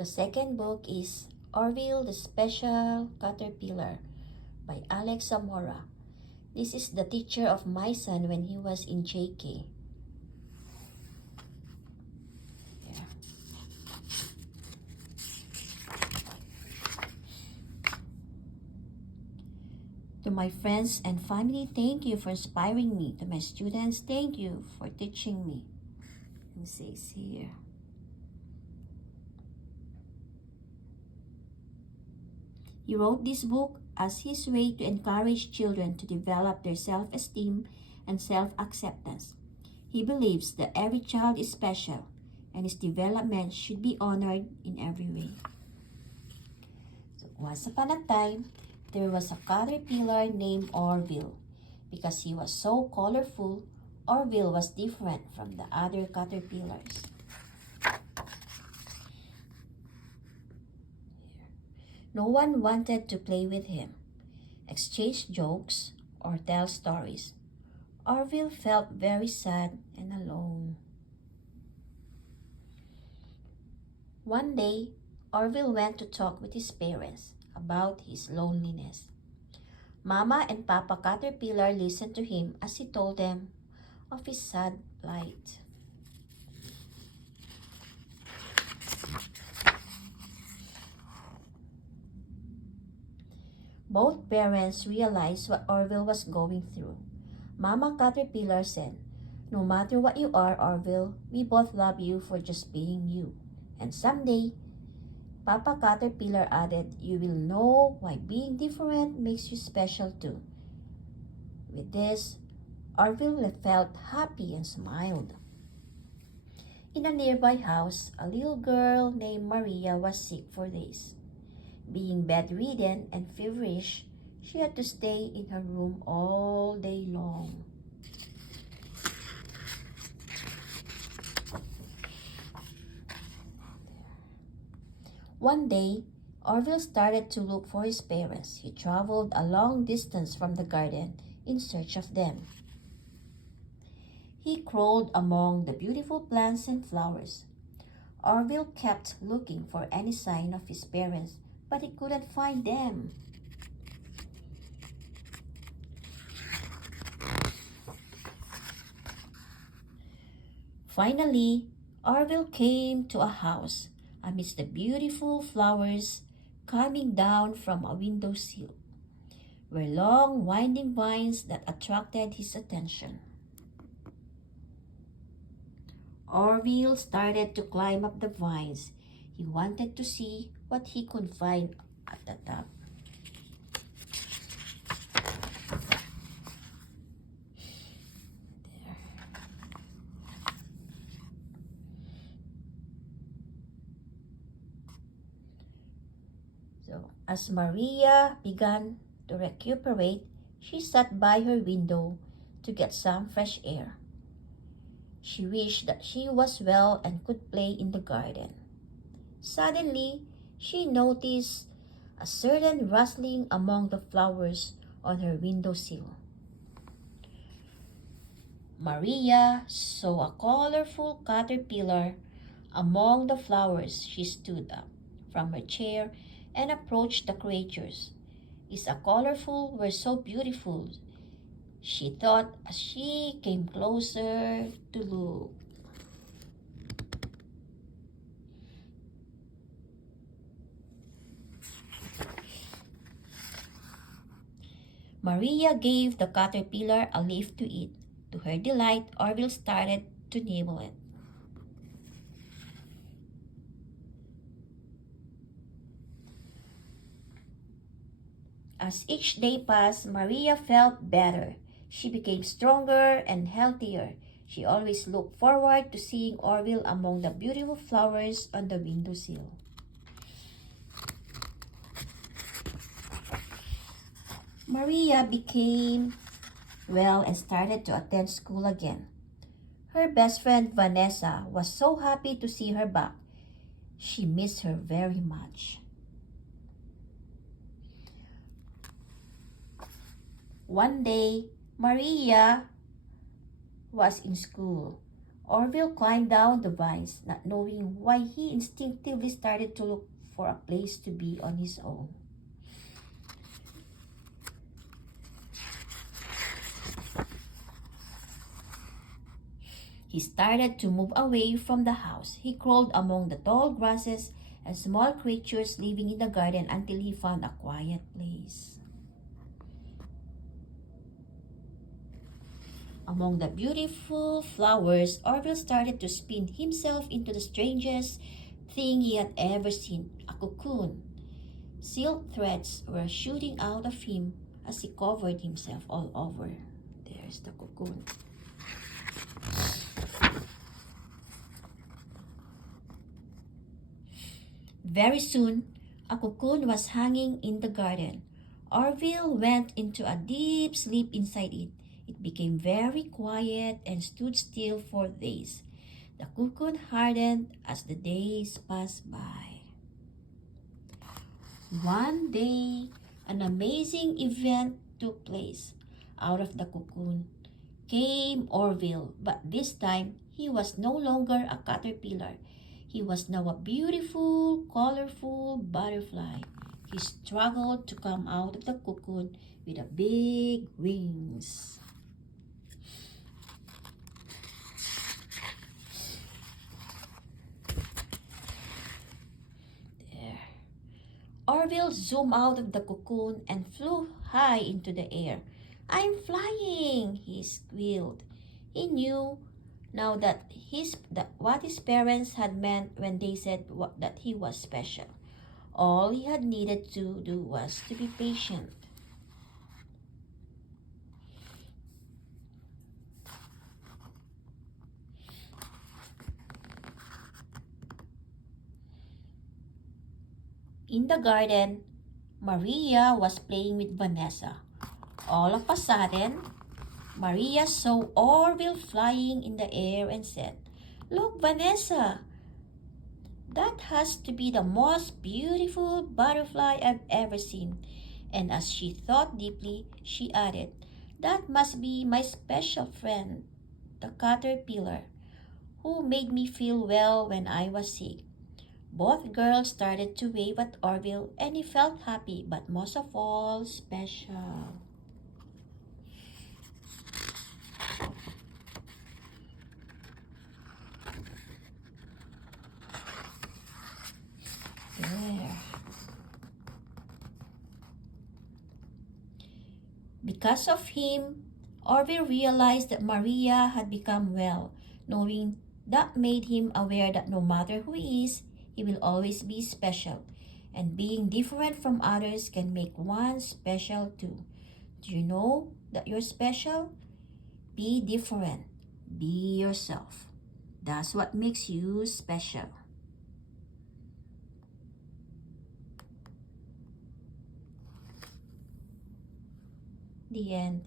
the second book is Orville the Special Caterpillar by Alex Zamora. This is the teacher of my son when he was in JK. Yeah. To my friends and family, thank you for inspiring me. To my students, thank you for teaching me. It says here. He wrote this book as his way to encourage children to develop their self-esteem and self-acceptance. He believes that every child is special and his development should be honored in every way. So, once upon a time, there was a caterpillar named Orville. Because he was so colorful, Orville was different from the other caterpillars. No one wanted to play with him, exchange jokes, or tell stories. Orville felt very sad and alone. One day, Orville went to talk with his parents about his loneliness. Mama and Papa Caterpillar listened to him as he told them of his sad plight. Both parents realized what Orville was going through. Mama Caterpillar said, "No matter what you are, Orville, we both love you for just being you. And someday," Papa Caterpillar added, "you will know why being different makes you special too." With this, Orville felt happy and smiled. In a nearby house, a little girl named Maria was sick for days. Being bedridden and feverish, she had to stay in her room all day long. One day, Orville started to look for his parents. He traveled a long distance from the garden in search of them. He crawled among the beautiful plants and flowers. Orville kept looking for any sign of his parents, but he couldn't find them. Finally, Orville came to a house amidst the beautiful flowers coming down from a windowsill were long winding vines that attracted his attention. Orville started to climb up the vines. He wanted to see what he could find at the top. There. So, as Maria began to recuperate, she sat by her window to get some fresh air. She wished that she was well and could play in the garden. Suddenly, she noticed a certain rustling among the flowers on her windowsill. Maria saw a colorful caterpillar among the flowers. She stood up from her chair and approached the creatures. "Is a colorful were so beautiful," she thought as she came closer to look. Maria gave the caterpillar a leaf to eat. To her delight, Orville started to nibble it. As each day passed, Maria felt better. She became stronger and healthier. She always looked forward to seeing Orville among the beautiful flowers on the windowsill. Maria became well and started to attend school again. Her best friend Vanessa was so happy to see her back. She missed her very much. One day, Maria was in school. Orville climbed down the vines, not knowing why he instinctively started to look for a place to be on his own. He started to move away from the house. He crawled among the tall grasses and small creatures living in the garden until he found a quiet place. Among the beautiful flowers, Orville started to spin himself into the strangest thing he had ever seen, a cocoon. Silk threads were shooting out of him as he covered himself all over. There's the cocoon. Very soon, a cocoon was hanging in the garden. Orville went into a deep sleep inside it. It became very quiet and stood still for days. The cocoon hardened as the days passed by. One day, an amazing event took place. Out of the cocoon came Orville, but this time he was no longer a caterpillar. He was now a beautiful, colorful butterfly. He struggled to come out of the cocoon with a big wings. There. Orville zoomed out of the cocoon and flew high into the air. "I'm flying!" he squealed. He knew now that what his parents had meant when they said that he was special. All he had needed to do was to be patient. In the garden, Maria was playing with Vanessa. All of a sudden, Maria saw Orville flying in the air and said, "Look, Vanessa, that has to be the most beautiful butterfly I've ever seen." And as she thought deeply, she added, "That must be my special friend, the caterpillar, who made me feel well when I was sick." Both girls started to wave at Orville, and he felt happy, but most of all, special. There. Because of him, Orville realized that Maria had become well. Knowing that made him aware that no matter who he is, he will always be special. And being different from others can make one special too. Do you know that you're special? Be different. Be yourself. That's what makes you special. The end.